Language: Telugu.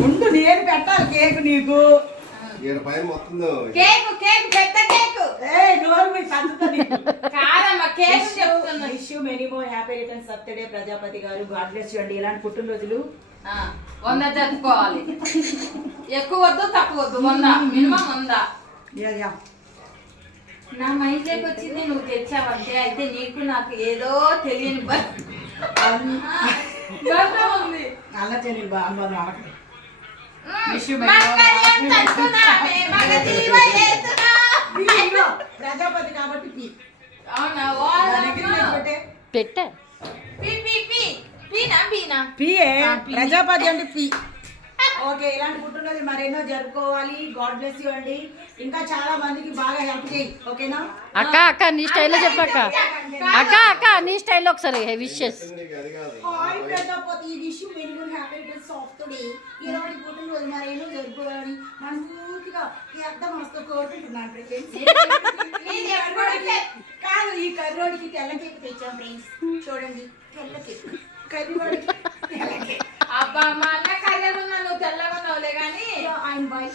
ముందు నేను పెట్టాలి కేక్ నీకు. కేక్ కేక్ పెద్ద కేక్. నోరు మీ పంచుతుంది కాదమ్మా కేక్ చెప్తున్నా. Wish you many more happy returns of the day Prajapati garu. God bless you అండి. ఇలాంటి పుట్టినరోజులు 100 జరుపుకోవాలి. ఎక్కువ వద్దు తక్కువ వద్దు, 100 మినిమం 100. నా మైండ్లోకి వచ్చింది నువ్వు తెచ్చావంటే, అయితే నీకు నాకు ఏదో తెలియని ఉంది. అలా తెలియదు బాగా. ప్రజాపతి కాబట్టి పి. అవునా? పెట్టే పిఏ ప్రజాపతి అంటే పి. ఓకే, ఇలాంటి పుట్టినరోజు మరెన్నో జరుపుకోవాలి. గాడ్ బ్లెస్ యూ అండి. ఇంకా చాలా మందికి బాగా హెల్ప్ చేయి. ఓకేనా అక్క? అక్క నీ స్టైల్లో చెప్పక్క. అక్క అక్క నీ స్టైల్లో ఒకసారి wishes. Hi Prajapati, wish you many more happy returns of the day. ఇలాంటి పుట్టినరోజు మరెన్నో జరుపుకోవాలి. మనస్ఫూర్తిగా ఈ అర్థం మస్తు కోరుకుంటున్నాను ఫ్రెండ్స్. కాదు, ఈ కర్రోడికి తెల్ల కేక్ తెచ్చాం ఫ్రెండ్స్. చూడండి, తెల్ల కేక్. కర్రీవాడికి తెల్ల కేక్. అబ్బా మా అన్న కర్రెలు నువ్వు తెల్లగా ఉన్నావులే కానీ ఆయన బాయ్.